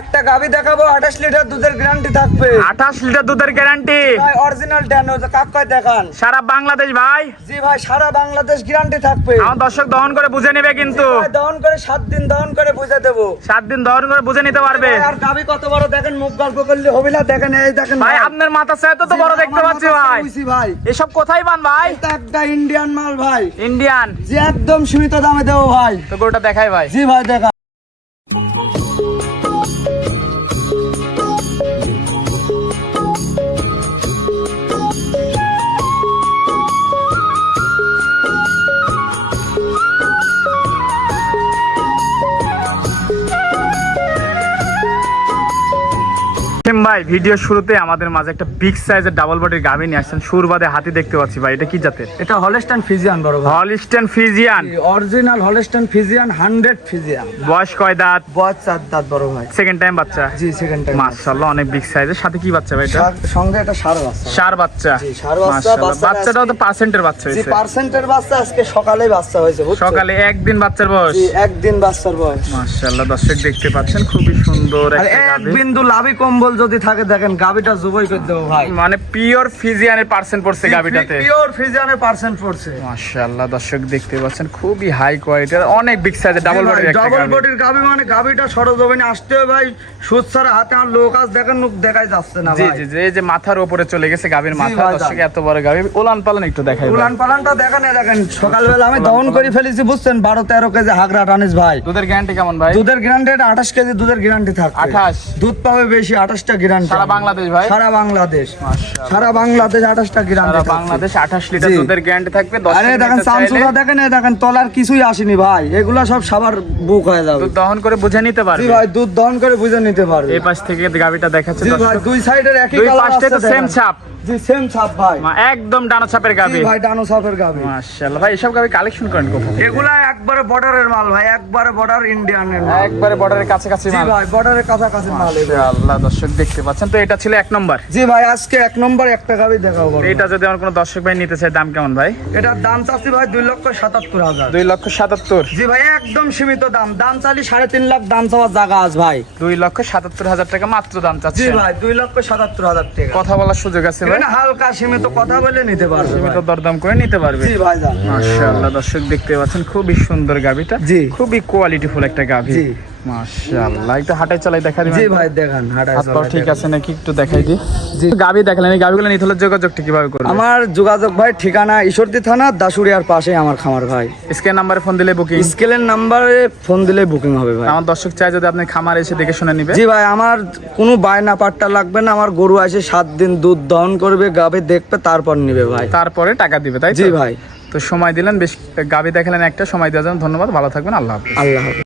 একটা গাভী দেখাবো 28 লিটার দুধের গ্যারান্টি থাকবে। 28 লিটার দুধের গ্যারান্টি ভাই অরিজিনাল ড্যানো কাক কয় দেখান। সারা বাংলাদেশ ভাই। জি ভাই সারা বাংলাদেশ গ্যারান্টি থাকবে। আমার দর্শক দহন করে বুঝে নেবে কিন্তু। ভাই দহন করে 7 দিন দহন করে বুঝে দেব। 7 দিন দহন করে বুঝে নিতে পারবে। আর গাভী কত বড় দেখেন, মুখ গল্প করলে হবে না। দেখেন এই দেখেন ভাই আপনার মাথা চায় তো বড় দেখতে পাচ্ছি ভাই। ভাই এসব কোথায় পান ভাই? এটা একটা ইন্ডিয়ান মাল ভাই, ইন্ডিয়ান। জি একদম সীমিত দামে দেবো ভাই। তো গরুটা দেখাই ভাই। জি ভাই দেখা। ভাই ভিডিও শুরুতে আমাদের মাঝে একটা বিগ সাইজের ডাবল বডির গাভী নিয়ে আসছেন। সুরবাদে হাতি দেখতে পাচ্ছি ভাই, এটা কি জাতের? এটা হলস্টাইন ফ্রিজিয়ান বড় ভাই। Holstein Friesian, original Holstein Friesian 100 Friesian. বয়স কয় দাঁত? বয়স 4 দাঁত বড় ভাই। সেকেন্ড টাইম বাচ্চা? জি সেকেন্ড টাইম। মাশাআল্লাহ অনেক বিগ সাইজের। সাথে কি বাচ্চা ভাই এটা? সঙ্গে এটা ষাঁড় বাচ্চা। ষাঁড় বাচ্চা। জি ষাঁড় বাচ্চা। বাচ্চাটাও তো পার্সেন্টের বাচ্চা জি হয়েছে। পার্সেন্টের বাচ্চা, আজকে সকালেই বাচ্চা হয়েছে বুঝছো? সকালে একদিন বাচ্চার বয়স। জি একদিন বাচ্চার বয়স। মাশাআল্লাহ দর্শক দেখতে পাচ্ছেন খুবই সুন্দর আর একটা এক গাভী। বিন্দু লাভি কম্বল যদি থাকে দেখেন গাভীটা জুবই করে দেবো ভাই। মানে পিওর ফ্রিজিয়ানের পার্সেন্ট পড়ছে গাভীটাতে। পিওর ফ্রিজিয়ানের পার্সেন্ট পড়ছে। মাশাআল্লাহ দর্শক দেখতে পাচ্ছেন খুবই হাই কোয়ালিটির, অনেক বিগ সাইজের ডাবল বডির একটা ডাবল গাভী। বডির গাভী, মানে গাভীটা সরজমিনে আসতে হবে ভাই। সুদ ছাড়া হাতে আর লোক আজ দেখেন মুখ দেখাই যাচ্ছে না জি ভাই। জি জি, এই যে মাথার উপরে চলে গেছে গাভীর জি মাথা। ভাই, দর্শক এত বড় গাভী উলান পালান একটু দেখাই। উলান পালানটা দেখেন, দেখেন সকালবেলা আমি দহন করে ফেলেছি বুঝছেন। 12-13 কেজি হাগরা টানিস ভাই। দুধের গ্যারান্টি কেমন ভাই? দুধের গ্যারান্টি 28 কেজি দুধের গ্যারান্টি থাকবে। 28 দুধ পাবে বেশি, 28টা গ্যারান্টি। সারা বাংলাদেশ ভাই? সারা বাংলাদেশ। মাশাআল্লাহ সারা বাংলাদেশ 28টা গ্যারান্টি। সারা বাংলাদেশ 28 লিটার জি। দুধের গ্যারান্টি থাকবে। আরে দেখেন চামচুটা দেখেন, এই দেখেন তলার কিছুই আসেনি ভাই। এগুলা সব সাবার বুক হয়ে যাবে। দুধ দহন করে বুঝে নিতে জি পারবে। ভাই দুধ দহন করে বুঝে নিতে পারবে। এই পাশ থেকে গাভীটা দেখাচ্ছে জি ভাই দর্শক। দুই সাইডের একই দুই কালার পাশে তো আছে সেম দেখেন। ছাপ। জি সেম ছাপ ভাই। একদম ডানো ছাপের জি গাভী। ভাই ডানো ছাপের গাভী। মাশাআল্লাহ ভাই এসব গাভী কালেকশন করেন কোথা থেকে? এগুলা একবারে বর্ডারের মাল ভাই, একবারে বর্ডার ইন্ডিয়ানের মাল। একবারে বর্ডারের কাছাকাছি জি মাল। ভাই বর্ডারের কাছাকাছি মাল এগুলো। মাশাআল্লাহ দর্শক দেখতে পাচ্ছেন। তো এটা ছিল 1 নম্বর। জি ভাই আজকে 1 নম্বর একটা গাভী দেখাবো বড়। এটা যদি আমার কোনো দর্শক ভাই নিতে চায় দাম কেমন ভাই? এটার দাম চাচ্ছি ভাই 2,77,000। 2,77,000। জি ভাই একদম সীমিত দাম। দাম চালি 3.5 লাখ দাম চাওয়ার জায়গা আছে ভাই। 2,77,000 টাকা মাত্র দাম জি চাচ্ছে। ভাই 2,77,000 টাকা। কথা বলার সুযোগ আছে ভাই? এখানে হালকা সীমিত কথা বলে নিতে পারবে সীমিত ভাই। দরদাম করে নিতে পারবে। জি ভাই যান। মাশাআল্লাহ দর্শক দেখতে পাচ্ছেন খুবই সুন্দর গাভীটা। জি। খুবই কোয়ালিটিফুল একটা গাভী। জি। মাশাআল্লাহ একটু হাঁটাই চালাই দেখা দিবেন? জি ভাই দেখান হাঁটায় হাত পা চলায় ঠিক দেখান। আছে নাকি একটু দেখাই দিই। জি। গাভী দেখালেন, এই গাভীগুলো নিতে হলে যোগাযোগটা কিভাবে করবে? আমার যোগাযোগ ভাই ঠিকানা ঈশ্বরদী থানা দাসুরিয়ার পাশে আমার খামার ভাই। স্ক্যান নাম্বারে ফোন দিলে বুকিং। স্কেলের নাম্বারে ফোন দিলে বুকিং হবে ভাই। আমার দর্শক চাই যদি আপনি খামার এসে দেখে শুনে নিবে। জি ভাই আমার কোনো বায়না পাট্টা লাগবে না। আমার গরু আসে 7 দিন দুধ দহন করবে, গাভী দেখবে তারপর নিবে ভাই। তারপরে টাকা দিবে তাই তো? জি ভাই। তো সময় দিলেন, বেশ গাভী দেখালেন একটা, সময় দেওয়ার জন্য ধন্যবাদ। ভালো থাকবেন, আল্লাহ হাফেজ। আল্লাহ হাফেজ।